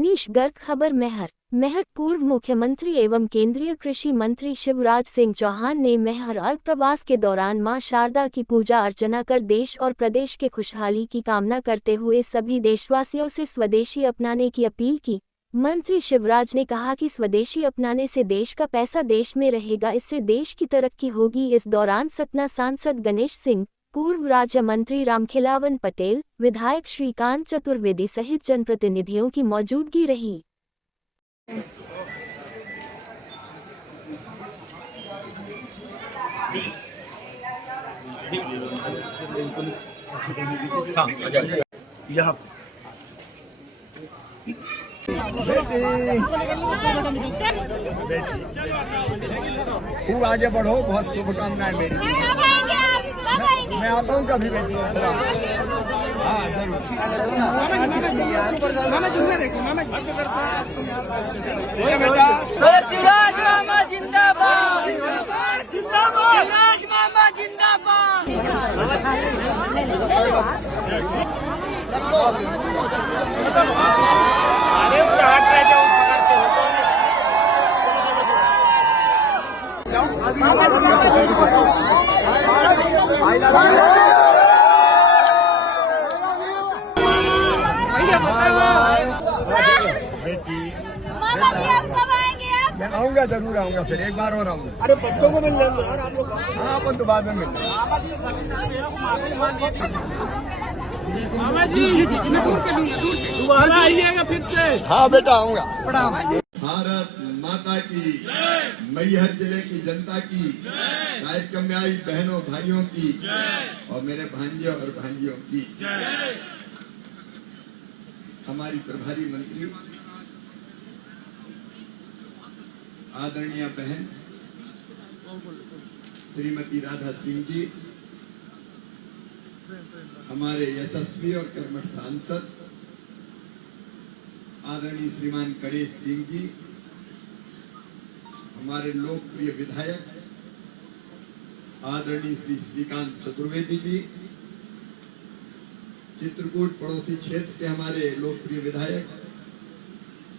मनीष गर्ग। खबर मेहर पूर्व मुख्यमंत्री एवं केंद्रीय कृषि मंत्री शिवराज सिंह चौहान ने मेहर अल्पप्रवास के दौरान मां शारदा की पूजा अर्चना कर देश और प्रदेश के खुशहाली की कामना करते हुए सभी देशवासियों से स्वदेशी अपनाने की अपील की। मंत्री शिवराज ने कहा कि स्वदेशी अपनाने से देश का पैसा देश में रहेगा, इससे देश की तरक्की होगी। इस दौरान सतना सांसद गणेश सिंह, पूर्व राज्य मंत्री रामखिलावन पटेल, विधायक श्रीकांत चतुर्वेदी सहित जनप्रतिनिधियों की मौजूदगी रही। खूब आगे बढ़ो, बहुत शुभकामनाएं मेरी। मैं आता हूँ कभी बेटी। हाँ जरूर। शिवराज मामा जिंदाबाद, शिवराज मामा जिंदाबाद। मामा जी आप कब आएंगे? आप मैं आऊंगा, जरूर आऊंगा, फिर एक बार और आऊंगा। अरे बच्चों को मिल लेंगे आप लोग। हाँ अपन तो बाद में मिल लेंगे। मामा जी दोबारा आइएगा फिर से। हाँ बेटा आऊंगा। भारत माता की, मैहर जिले की जनता की, कार्यक्रम में आई बहनों भाइयों की और मेरे भांजे और भांजियों की। हमारी प्रभारी मंत्री आदरणीय बहन श्रीमती राधा सिंह जी, हमारे यशस्वी और कर्मठ सांसद आदरणीय श्रीमान गणेश सिंह जी, हमारे लोकप्रिय विधायक आदरणीय श्री श्रीकांत चतुर्वेदी जी, चित्रकूट पड़ोसी क्षेत्र के हमारे लोकप्रिय विधायक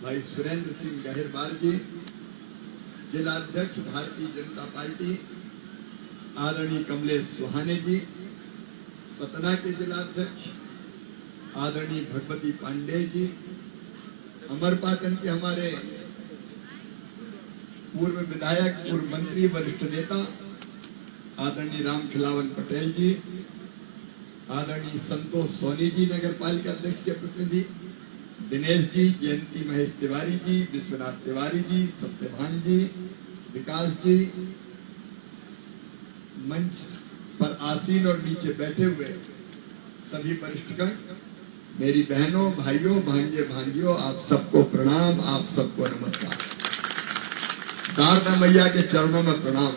भाई सुरेंद्र सिंह गहरबार जी, जिला अध्यक्ष भारतीय जनता पार्टी आदरणीय कमलेश सुहाने जी, सतना के जिला अध्यक्ष आदरणीय भगवती पांडे जी, अमरपाटन के हमारे पूर्व विधायक, पूर्व मंत्री, वरिष्ठ नेता आदरणीय रामखिलावन पटेल जी, आदरणीय संतोष सोनी जी, नगर पालिका अध्यक्ष के प्रतिनिधि दिनेश जी, जयंती महेश तिवारी जी, विश्वनाथ तिवारी जी, सत्यभान जी, विकास जी, मंच पर आसीन और नीचे बैठे हुए सभी वरिष्ठगण, मेरी बहनों भाइयों भांजे भांजियों, आप सबको प्रणाम, आप सबको नमस्कार। शारदा मैया के चरणों में प्रणाम।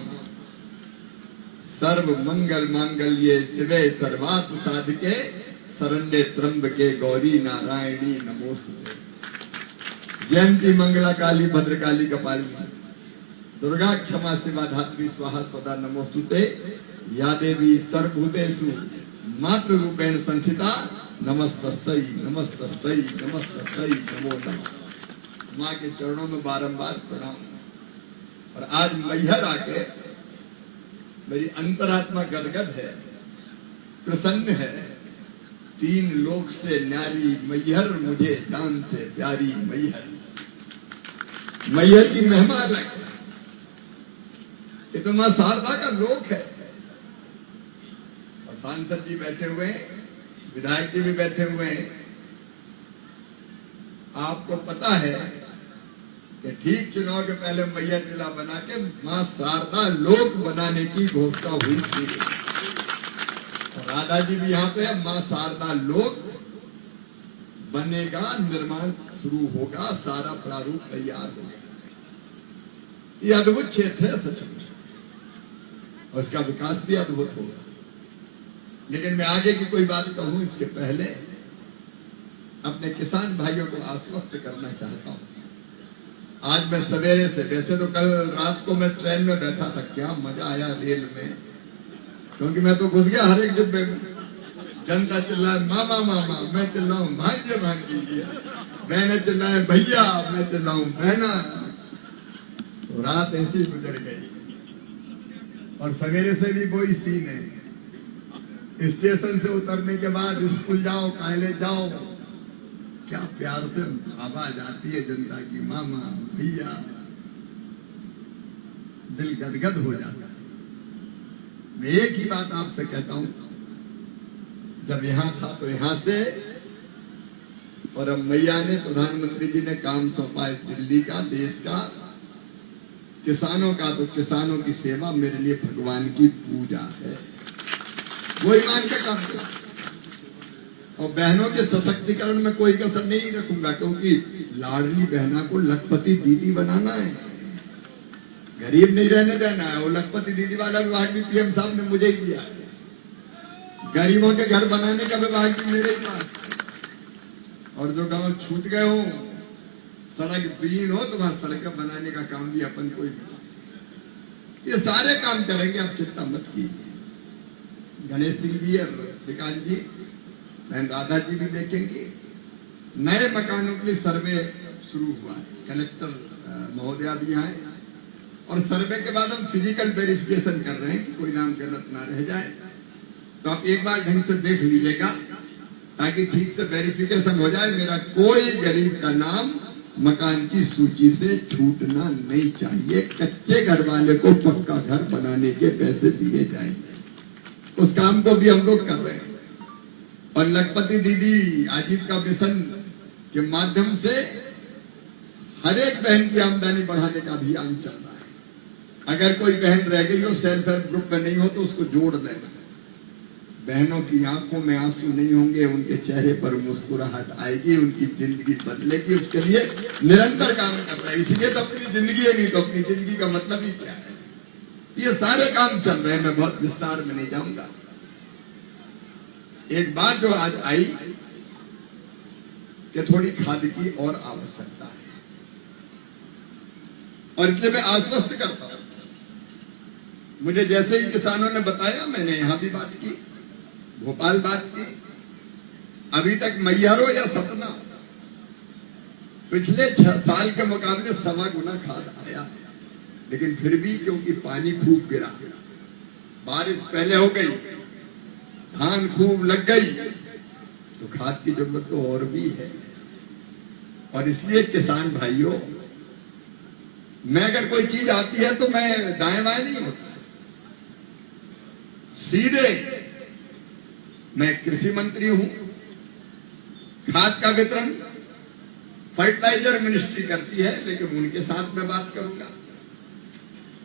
सर्व मंगल मांगल्ये शिवे सर्वार्थ साधिके शरण्ये त्र्यंबके गौरी नारायणी नमोस्तुते। जयंती मंगला काली भद्रकाली कपालिनी दुर्गा क्षमा शिवा धात्री स्वाहा स्वदा नमोस्तुते। या देवी सर्वभूतेषु मातृ रूपेण संस्थिता नमस्तस्यै नमस्तस्यै नमस्तस्यै नमो नमः। माँ के चरणों में बारंबार प्रणाम। और आज मैहर आके मेरी अंतरात्मा गदगद है, प्रसन्न है। तीन लोक से न्यारी मैहर, मुझे जान से प्यारी मैहर। मैहर की महिमा अलग है। ये तो मां शारदा का लोक है। और सांसद जी बैठे हुए हैं, विधायक जी भी बैठे हुए हैं। आपको पता है कि ठीक चुनाव के पहले मैहर जिला बना के मां शारदा लोक बनाने की घोषणा हुई थी। राधा जी भी यहाँ पे, मां शारदा लोक बनेगा, निर्माण शुरू होगा, सारा प्रारूप तैयार होगा। ये अद्भुत क्षेत्र है सच में, और उसका विकास भी अद्भुत होगा। लेकिन मैं आगे की कोई बात कहूं इसके पहले अपने किसान भाइयों को आश्वस्त करना चाहता हूं। आज मैं सवेरे से, वैसे तो कल रात को मैं ट्रेन में बैठा था, क्या मजा आया रेल में, क्योंकि मैं तो घुस गया हर एक डिब्बे में। जनता चिल्लाए मामा मामा, मैं चिल्लाऊं भांजे भांजी, बहनें चिल्लाए भैया, मैं चिल्लाऊं बहना। तो रात ऐसी गुजर गई और सवेरे से भी वही सीन है। स्टेशन से उतरने के बाद स्कूल जाओ, कॉलेज जाओ, क्या प्यार से आवाज आती है जनता की, मामा भैया, दिल गदगद हो जाता है। मैं एक ही बात आपसे कहता हूं, जब यहां था तो यहां से, और अब मैया ने, प्रधानमंत्री जी ने काम सौंपा है दिल्ली का, देश का, किसानों का, तो किसानों की सेवा मेरे लिए भगवान की पूजा है, वो ईमान के काम किया। और बहनों के सशक्तिकरण में कोई कसर नहीं रखूंगा, क्योंकि लाडली बहना को लखपति दीदी बनाना है, गरीब नहीं रहने देना है। वो लखपति दीदी वाला विभाग भी पीएम साहब ने मुझे ही दिया है, गरीबों के घर बनाने का विभाग भी मेरे ही पास। और जो गांव छूट गए हो, सड़क विहीन हो, तो वहां सड़क बनाने का काम भी अपन कोई, ये सारे काम करेंगे, आप चिंता मत कीजिए। गणेश सिंह जी और विकास जी, बहन राधा जी भी देखेंगे। नए मकानों के लिए सर्वे शुरू हुआ है, कलेक्टर महोदया भी आए, और सर्वे के बाद हम फिजिकल वेरिफिकेशन कर रहे हैं कि कोई नाम गलत ना रह जाए। तो आप एक बार ढंग से देख लीजिएगा, ताकि ठीक से वेरिफिकेशन हो जाए। मेरा कोई गरीब का नाम मकान की सूची से छूटना नहीं चाहिए। कच्चे घर वाले को पक्का घर बनाने के पैसे दिए जाएंगे, उस काम को भी हम लोग कर रहे हैं। और लखपति दीदी आजीविका मिशन के माध्यम से हर एक बहन की आमदनी बढ़ाने का अभियान चल रहा है। अगर कोई बहन रह गई हो, सेल्फ हेल्प ग्रुप में नहीं हो, तो उसको जोड़ देना। बहनों की आंखों में आंसू नहीं होंगे, उनके चेहरे पर मुस्कुराहट आएगी, उनकी जिंदगी बदलेगी। उसके लिए निरंतर काम कर रहा है। इसलिए तो अपनी जिंदगी है, नहीं तो अपनी जिंदगी का मतलब ही क्या है। ये सारे काम चल रहे हैं, मैं बहुत विस्तार में नहीं जाऊंगा। एक बात जो आज आई कि थोड़ी खाद की और आवश्यकता है, और इसलिए मैं आश्वस्त करता हूं। मुझे जैसे ही किसानों ने बताया, मैंने यहां भी बात की, भोपाल बात की। अभी तक मैहरों या सतना पिछले 6 साल के मुकाबले 1.25 गुना खाद आया, लेकिन फिर भी क्योंकि पानी खूब गिरा, बारिश पहले हो गई, धान खूब लग गई, तो खाद की जरूरत तो और भी है। और इसलिए किसान भाइयों, मैं अगर कोई चीज आती है तो मैं दाएं बाएं नहीं होता, सीधे मैं कृषि मंत्री हूं। खाद का वितरण फर्टिलाइजर मिनिस्ट्री करती है, लेकिन उनके साथ मैं बात करूंगा,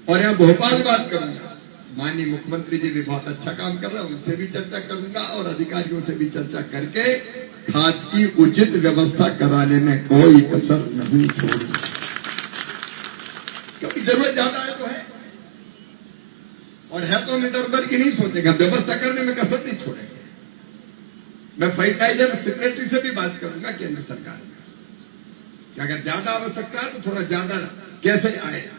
और यहां भोपाल बात करूंगा। माननीय मुख्यमंत्री जी भी बहुत अच्छा काम कर रहे हैं, उनसे भी चर्चा करूंगा, और अधिकारियों से भी चर्चा करके खाद की उचित व्यवस्था कराने में कोई कसर नहीं छोड़ूंगा, क्योंकि जरूरत ज्यादा है तो है, और है तो हम इधर उधर की नहीं सोचेगा, व्यवस्था करने में कसर नहीं छोड़ेंगे। मैं फर्टिलाइजर सेक्रेटरी से भी बात करूंगा केंद्र सरकार में, कि अगर ज्यादा आवश्यकता है तो थोड़ा ज्यादा कैसे आए,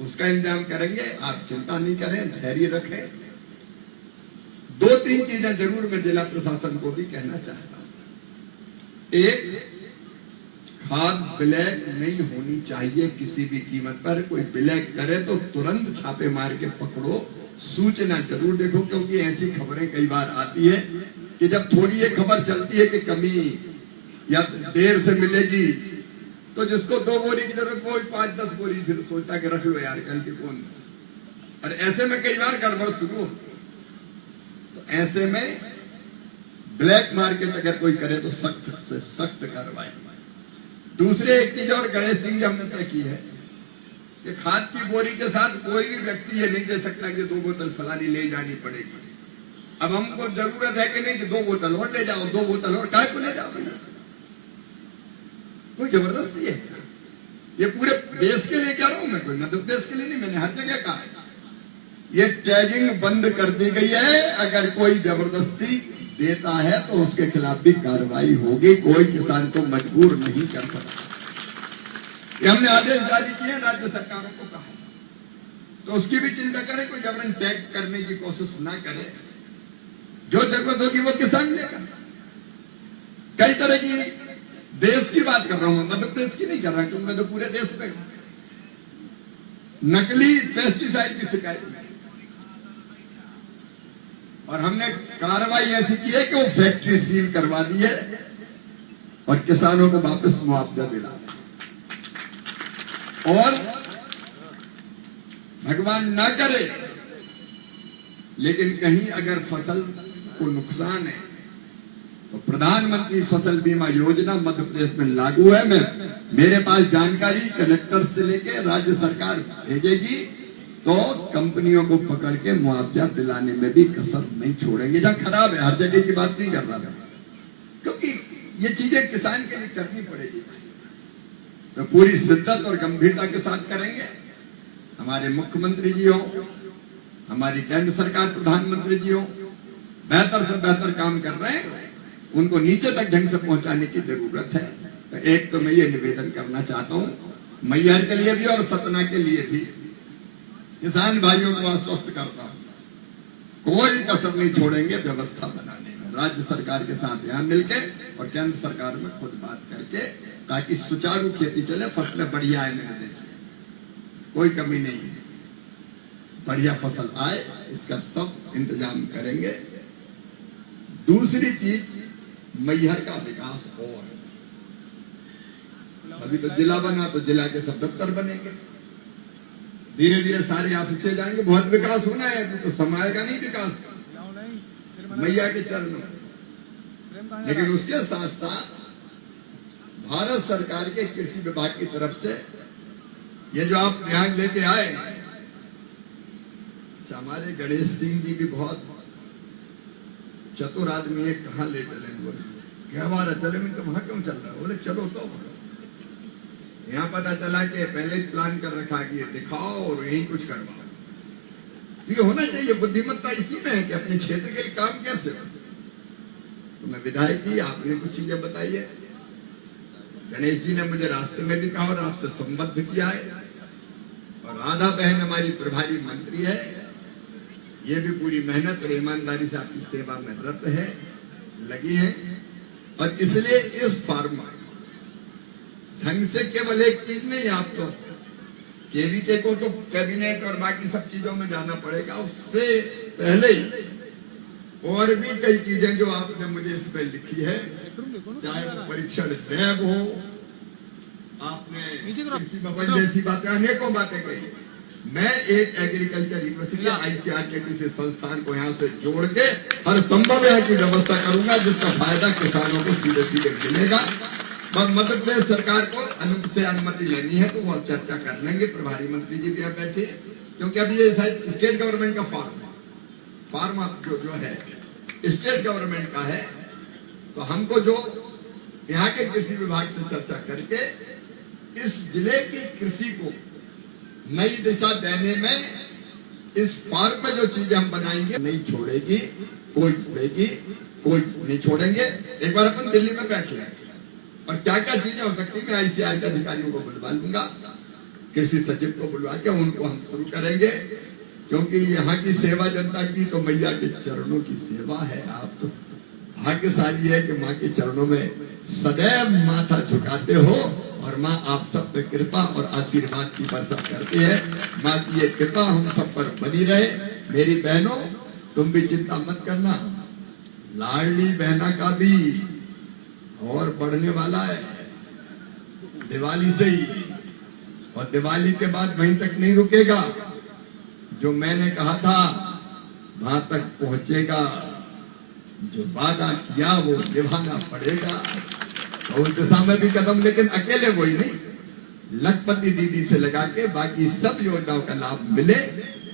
उसका इंतजाम करेंगे। आप चिंता नहीं करें, धैर्य रखें। 2-3 चीजें जरूर मैं जिला प्रशासन को भी कहना चाहता हूं। एक, खाद ब्लैक नहीं होनी चाहिए किसी भी कीमत पर। कोई ब्लैक करे तो तुरंत छापे मार के पकड़ो, सूचना जरूर देखो, क्योंकि ऐसी खबरें कई बार आती है कि जब थोड़ी ये खबर चलती है कि कमी या देर से मिलेगी, तो जिसको 2 बोरी की जरूरत वो 5-10 बोरी फिर सोचता कि रख लो यार, कल के कौन। और ऐसे में कई बार गड़बड़ शुरू होती है। तो ऐसे में ब्लैक मार्केट अगर कोई करे तो सख्त से सख्त कार्रवाई। दूसरे एक चीज और गणेश सिंह जी हमने तय की है कि खाद की बोरी के साथ कोई भी व्यक्ति ये नहीं दे सकता कि 2 बोतल फलानी ले जानी पड़ेगी। अब हमको जरूरत है कि नहीं कि 2 बोतल और ले जाओ, 2 बोतल और काय को ले जाओ, कोई जबरदस्ती है। ये पूरे देश के लिए कह रहा हूं मैं, कोई मध्य प्रदेश के लिए नहीं, मैंने हर जगह कहा है। ये टैगिंग बंद कर दी गई है। अगर कोई जबरदस्ती देता है तो उसके खिलाफ भी कार्रवाई होगी, कोई किसान को मजबूर नहीं कर सकता। ये हमने आदेश जारी किए राज्य सरकारों को कहा, तो उसकी भी चिंता करें, कोई जबरन टैग करने की कोशिश ना करे। जो जरूरत होगी वो किसान लेगा। कई तरह की देश की बात कर रहा हूं, मध्य प्रदेश की नहीं कर रहा, क्योंकि मैं तो पूरे देश में नकली पेस्टिसाइड की शिकायत है और हमने कार्रवाई ऐसी की है कि वो फैक्ट्री सील करवा दी है और किसानों को वापस मुआवजा दिला। और भगवान ना करे लेकिन कहीं अगर फसल को नुकसान है तो प्रधानमंत्री फसल बीमा योजना मध्य प्रदेश में लागू है। मेरे पास जानकारी कलेक्टर से लेके राज्य सरकार भेजेगी तो कंपनियों को पकड़ के मुआवजा दिलाने में भी कसर नहीं छोड़ेंगे। जहां खराब है हर जगह की बात नहीं कर रहा है, क्योंकि ये चीजें किसान के लिए करनी पड़ेगी तो पूरी शिद्दत और गंभीरता के साथ करेंगे। हमारे मुख्यमंत्री जी हो, हमारी केंद्र सरकार प्रधानमंत्री जी हो, बेहतर से बेहतर काम कर रहे हैं, उनको नीचे तक ढंग से पहुंचाने की जरूरत है। तो एक तो मैं ये निवेदन करना चाहता हूं मैहर के लिए भी और सतना के लिए भी, किसान भाइयों को आश्वस्त करता हूं, कोई कसर नहीं छोड़ेंगे व्यवस्था बनाने में, राज्य सरकार के साथ यहां मिलके और केंद्र सरकार में खुद बात करके, ताकि सुचारू खेती चले, फसलें बढ़िया आए। मेरे देश कोई कमी नहीं है, बढ़िया फसल आए, इसका सब इंतजाम करेंगे। दूसरी चीज मैहर का विकास और, अभी तो जिला बना तो जिला के सब दफ्तर बनेंगे, धीरे धीरे सारे ऑफिसे जाएंगे, बहुत विकास होना है, तो समाएगा नहीं विकास मैया के चरणों। लेकिन उसके साथ साथ भारत सरकार के कृषि विभाग की तरफ से ये जो आप ध्यान लेके आए, हमारे गणेश सिंह जी भी बहुत चतुर आदमी है, कहाँ ले चले, बोले क्या हमारा चले, मैं तो वहां क्यों चल रहा, बोले चलो तो यहाँ पता चला कि पहले ही प्लान कर रखा कि ये दिखाओ और यही कुछ करवाओ। ये होना चाहिए, बुद्धिमत्ता इसी में है कि अपने क्षेत्र के लिए काम कैसे हो। तो मैं विधायक जी आपने कुछ चीजें बताई है, गणेश जी ने मुझे रास्ते में भी कहा और आपसे संबद्ध किया है, और राधा बहन हमारी प्रभारी मंत्री है, ये भी पूरी मेहनत और ईमानदारी से आपकी सेवा में रत है, लगी है। और इसलिए इस फार्मा ढंग से केवल एक चीज नहीं, आप तो केवीके को तो कैबिनेट और बाकी सब चीजों में जाना पड़ेगा, उससे पहले और भी कई चीजें जो आपने मुझे इस पर लिखी है, चाहे वो परीक्षण लैब हो, आपने कृषि भवन जैसी बातें, अनेकों बातें कही। मैं एक एग्रीकल्चर यूनिवर्सिटी आईसीआर के किसी संस्थान को यहाँ से जोड़ के हर संभव यहाँ की व्यवस्था करूंगा, जिसका फायदा किसानों को सीधे सीधे मिलेगा। और मध्य प्रदेश सरकार को से अनुमति लेनी है तो वो चर्चा कर लेंगे, प्रभारी मंत्री जी भी यहाँ बैठे, क्योंकि अभी ये स्टेट गवर्नमेंट का फार्म जो है स्टेट गवर्नमेंट का है, तो हमको जो यहाँ के कृषि विभाग से चर्चा करके इस जिले की कृषि को नई दिशा देने में इस फार्म में जो चीजें हम बनाएंगे नहीं छोड़ेगी, कोई छोड़ेगी, कोई नहीं छोड़ेंगे। एक बार अपन दिल्ली में बैठ लेंगे और क्या क्या चीजें हो सकती है, मैं आईसीआर के अधिकारियों को बुलवा लूंगा, कृषि सचिव को बुलवा के उनको हम शुरू करेंगे, क्योंकि यहाँ की सेवा जनता की तो मैया के चरणों की सेवा है। आप तो भाग्यशाली है कि माँ के चरणों में सदैव माथा झुकाते हो और माँ आप सब पे कृपा और आशीर्वाद की वर्षा करती है। माँ की ये कृपा हम सब पर बनी रहे। मेरी बहनों, तुम भी चिंता मत करना, लाडली बहना का भी और बढ़ने वाला है दिवाली से ही, और दिवाली के बाद वहीं तक नहीं रुकेगा। जो मैंने कहा था वहां तक पहुंचेगा, जो वादा किया वो निभाना पड़ेगा। और उस दिशा में भी कदम, लेकिन अकेले वही नहीं, लखपति दीदी से लगा के बाकी सब योजनाओं का लाभ मिले,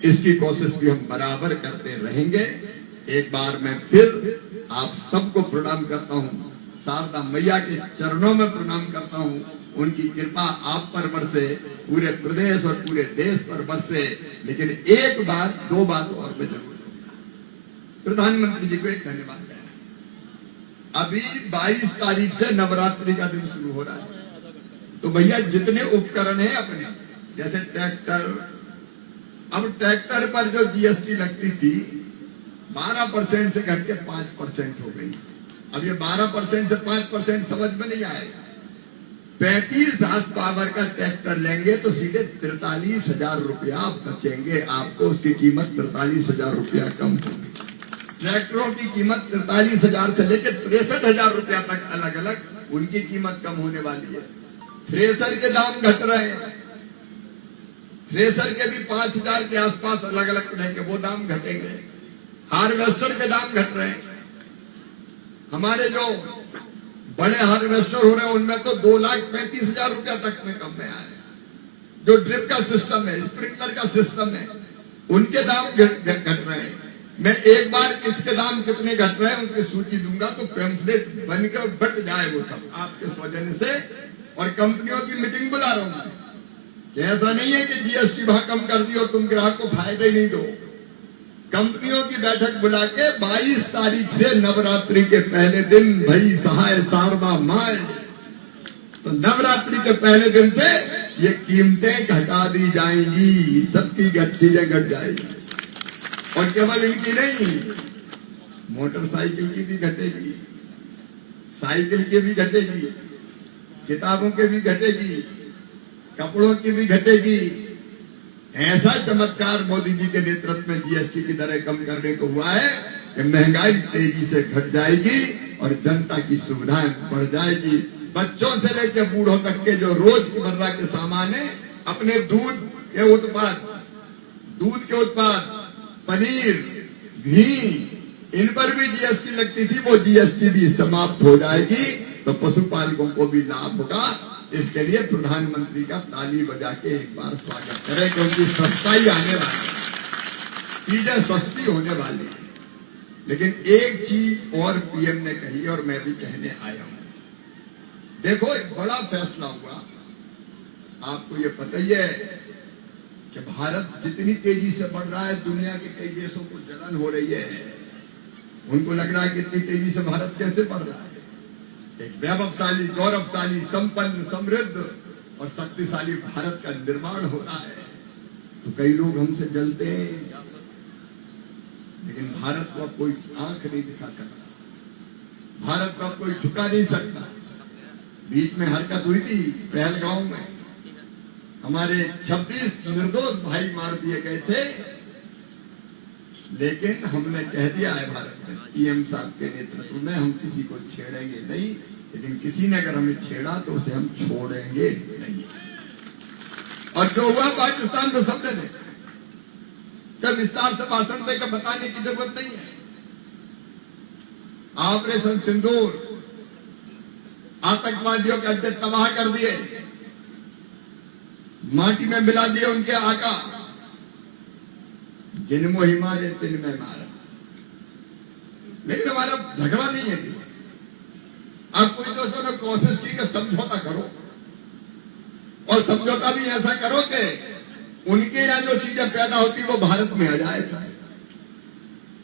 इसकी कोशिश भी हम बराबर करते रहेंगे। एक बार मैं फिर आप सबको प्रणाम करता हूँ, शारदा मैया के चरणों में प्रणाम करता हूँ, उनकी कृपा आप पर बरसे, पूरे प्रदेश और पूरे देश पर बरसे। लेकिन एक बात, दो बात और मैं जरूर प्रधानमंत्री जी को एक धन्यवाद देना। अभी 22 तारीख से नवरात्रि का दिन शुरू हो रहा है, तो भैया जितने उपकरण हैं अपने, जैसे ट्रैक्टर, अब ट्रैक्टर पर जो जीएसटी लगती थी 12% से घट के 5% हो गई। अब ये 12% से 5% समझ में नहीं आएगा। 35 हाथ पावर का ट्रैक्टर लेंगे तो सीधे 43,000 रुपया बचेंगे आपको, उसकी कीमत 43,000 रुपया कम होगी। ट्रैक्टरों की कीमत 43,000 से लेकर 63,000 रुपया तक अलग अलग उनकी कीमत कम होने वाली है। थ्रेसर के दाम घट रहे हैं, थ्रेसर के भी 5,000 के आसपास अलग अलग तरह के वो दाम घटेंगे। हार्वेस्टर के दाम घट रहे हैं। हमारे जो बड़े हार्वेस्टर हो रहे हैं उनमें तो 2,35,000 रुपया तक में कम में आए। जो ड्रिप का सिस्टम है, स्प्रिंकलर का सिस्टम है, उनके दाम घट रहे हैं। मैं एक बार किसके दाम कितने घट रहे हैं उनकी सूची दूंगा तो पैम्फलेट बनकर बट जाए वो सब आपके सौजन्य से। और कंपनियों की मीटिंग बुला रहा हूं कि ऐसा नहीं है कि जीएसटी वहां कम कर दी और तुम ग्राहक को फायदा ही नहीं दो। कंपनियों की बैठक बुला के 22 तारीख से नवरात्रि के पहले दिन, भई सहाय शारदा माए, तो नवरात्रि के पहले दिन से ये कीमतें घटा दी जाएंगी, सबकी चीजें घट जाएगी। और केवल इनकी नहीं, मोटरसाइकिल की भी घटेगी, साइकिल की भी घटेगी, किताबों की भी घटेगी, कपड़ों की भी घटेगी। ऐसा चमत्कार मोदी जी के नेतृत्व में जीएसटी की दरें कम करने को हुआ है कि महंगाई तेजी से घट जाएगी और जनता की सुविधाएं बढ़ जाएगी। बच्चों से लेकर बूढ़ों तक के जो रोजमर्रा के सामान है, अपने दूध के उत्पाद, पनीर, घी, इन पर भी जीएसटी लगती थी, वो जीएसटी भी समाप्त हो जाएगी तो पशुपालकों को भी लाभ होगा। इसके लिए प्रधानमंत्री का ताली बजा के एक बार स्वागत करें क्योंकि सस्ताई आने वाली है, चीजें सस्ती होने वाली है। लेकिन एक चीज और पीएम ने कही और मैं भी कहने आया हूं। देखो एक बड़ा फैसला हुआ, आपको ये पता ही है कि भारत जितनी तेजी से बढ़ रहा है, दुनिया के कई देशों को जलन हो रही है। उनको लग रहा है कि इतनी तेजी से भारत कैसे बढ़ रहा है। एक वैभवशाली, गौरवशाली, संपन्न, समृद्ध और शक्तिशाली भारत का निर्माण हो रहा है। तो कई लोग हमसे जलते हैं, लेकिन भारत को अब कोई आंख नहीं दिखा सकता, भारत को अब कोई झुका नहीं सकता। बीच में हरकत हुई थी पहलगांव में, हमारे 26 निर्दोष भाई मार दिए गए थे, लेकिन हमने कह दिया है भारत में पीएम साहब के नेतृत्व में, हम किसी को छेड़ेंगे नहीं, लेकिन किसी ने अगर हमें छेड़ा तो उसे हम छोड़ेंगे नहीं। और जो हुआ पाकिस्तान में सबने ने जब विस्तार से भाषण देकर बताने की जरूरत नहीं है। ऑपरेशन सिंदूर, आतंकवादियों के अड्डे तबाह कर दिए, माटी में मिला दिए उनके आका, जिनमो ही मारे तिनमें मारा। लेकिन हमारा झगड़ा नहीं है। अब कुछ दोस्तों ने कोशिश की कि समझौता करो, और समझौता भी ऐसा करो कि उनके यहां जो चीजें पैदा होती वो भारत में आ जाए।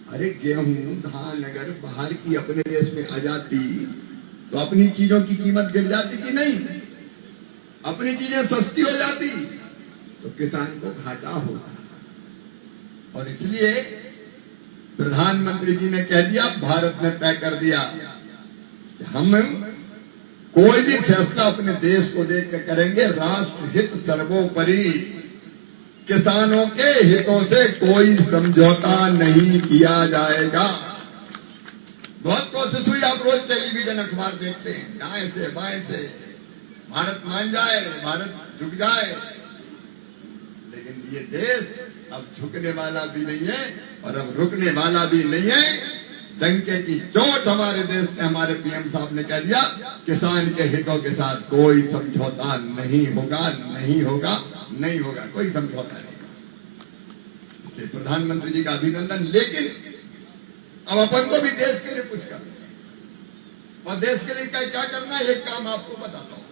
अरे गेहूं, धान अगर बाहर की अपने देश में आ जाती तो अपनी चीजों की कीमत गिर जाती कि नहीं, अपनी चीजें सस्ती हो जाती तो किसान को घाटा होगा। और इसलिए प्रधानमंत्री जी ने कह दिया, भारत ने तय कर दिया कि हम कोई भी फैसला अपने देश को देखकर करेंगे, राष्ट्र हित सर्वोपरि, किसानों के हितों से कोई समझौता नहीं किया जाएगा। बहुत कोशिश हुई, आप रोज टेलीविजन अखबार देखते हैं, दाएं से बाएं से, भारत मान जाए, भारत झुक जाए, लेकिन ये देश अब झुकने वाला भी नहीं है और अब रुकने वाला भी नहीं है। डंके की चोट हमारे देश ने, हमारे पीएम साहब ने कह दिया, किसान के हितों के साथ कोई समझौता नहीं होगा, नहीं होगा, नहीं होगा, कोई समझौता नहीं। इसलिए प्रधानमंत्री जी का अभिनंदन। लेकिन अब अपन को भी देश के लिए कुछ करना, और देश के लिए क्या करना है, एक काम आपको बताता हूं।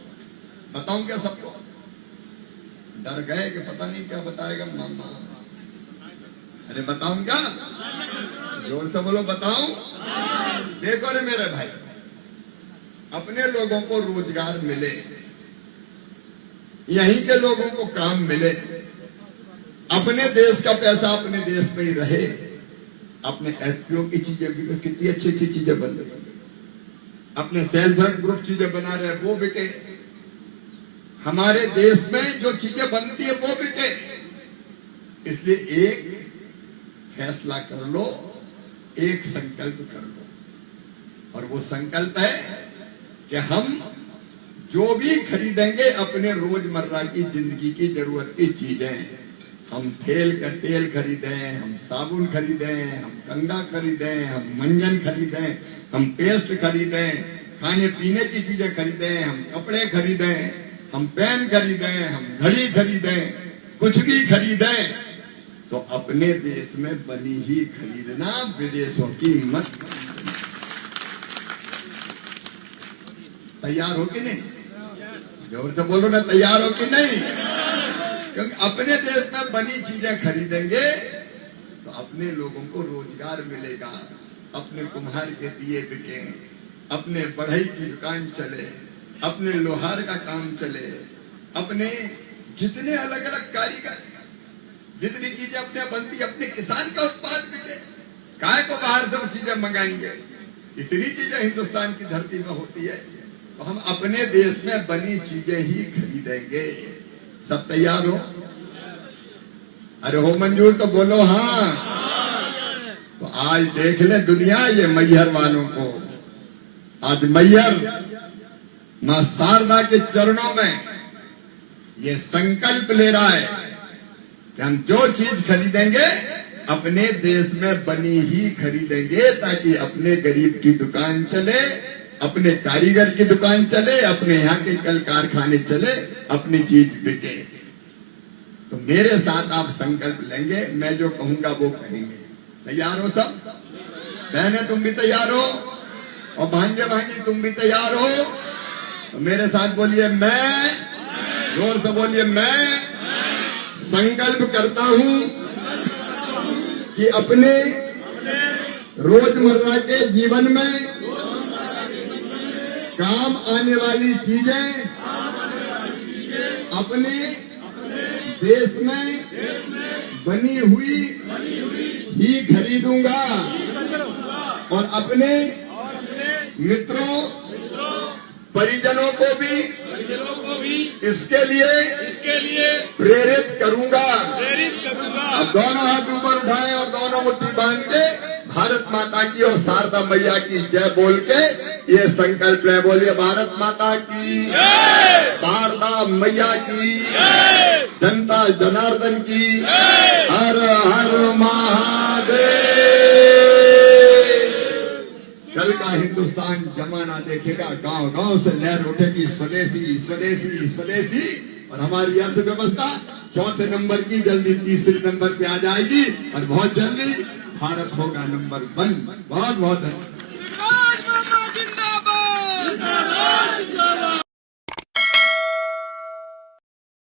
बताऊं क्या सबको? डर गए कि पता नहीं क्या बताएगा मामा। अरे बताऊं क्या? जोर से बोलो, बताऊं? देखो रे मेरे भाई, अपने लोगों को रोजगार मिले, यहीं के लोगों को काम मिले, अपने देश का पैसा अपने देश में ही रहे, अपने एफपीओ की चीजें भी कितनी अच्छी अच्छी चीजें बन रही, अपने सेल्फ हेल्प ग्रुप चीजें बना रहे हैं वो बिके। हमारे देश में जो चीजें बनती है वो बिके। इसलिए एक फैसला कर लो, एक संकल्प कर लो, और वो संकल्प है कि हम जो भी खरीदेंगे अपने रोजमर्रा की जिंदगी की जरूरत की चीजें, हम तेल का तेल खरीदें, हम साबुन खरीदें, हम कंघा खरीदें, हम मंजन खरीदें, हम पेस्ट खरीदें, खाने पीने की चीजें खरीदें, हम कपड़े खरीदें, हम पेन खरीदें, हम घड़ी खरीदें, कुछ भी खरीदें तो अपने देश में बनी ही खरीदना, विदेशों की मत। तैयार हो कि नहीं? जोर से बोलो ना, तैयार हो कि नहीं? क्योंकि अपने देश में बनी चीजें खरीदेंगे तो अपने लोगों को रोजगार मिलेगा, अपने कुम्हार के दिए बिके, अपने बढ़ई की दुकान चले, अपने लोहार का काम चले, अपने जितने अलग अलग कारीगर, जितनी चीजें अपने बनती, अपने किसान का उत्पाद बिके। काय को बाहर से चीजें मंगाएंगे? इतनी चीजें हिंदुस्तान की धरती में होती है, तो हम अपने देश में बनी चीजें ही खरीदेंगे। सब तैयार हो? अरे हो मंजूर तो बोलो हाँ। तो आज देख ले दुनिया ये मैहर वालों को। आज मैहर मां शारदा के चरणों में ये संकल्प ले रहा है कि हम जो चीज खरीदेंगे अपने देश में बनी ही खरीदेंगे, ताकि अपने गरीब की दुकान चले, अपने कारीगर की दुकान चले, अपने यहाँ के कल कारखाने चले, अपनी चीज बिके। तो मेरे साथ आप संकल्प लेंगे, मैं जो कहूंगा वो कहेंगे। तैयार हो सब? बहने तुम भी तैयार हो? और भांजे भांजी तुम भी तैयार हो? तो मेरे साथ बोलिए मैं, जोर से बोलिए मैं संकल्प करता हूं कि अपने रोजमर्रा के जीवन में काम आने वाली चीजें अपने देश में बनी हुई ही खरीदूंगा, और अपने मित्रों परिजनों को भी इसके लिए प्रेरित करूंगा। अब दोनों हाथ ऊपर उठाएं और दोनों मुट्ठी बांध के भारत माता की और शारदा मैया की जय बोल के ये संकल्प है। बोलिए भारत माता की, शारदा मैया की, जनता जनार्दन की, हर हर महादेव। कल का हिंदुस्तान जमाना देखेगा, गांव गांव से लहर उठेगी स्वदेशी स्वदेशी स्वदेशी, और हमारी अर्थव्यवस्था चौथे नंबर की जल्दी तीसरे नंबर पे आ जाएगी, और बहुत जल्दी भारत होगा नंबर 1। बहुत बहुत धन्यवाद।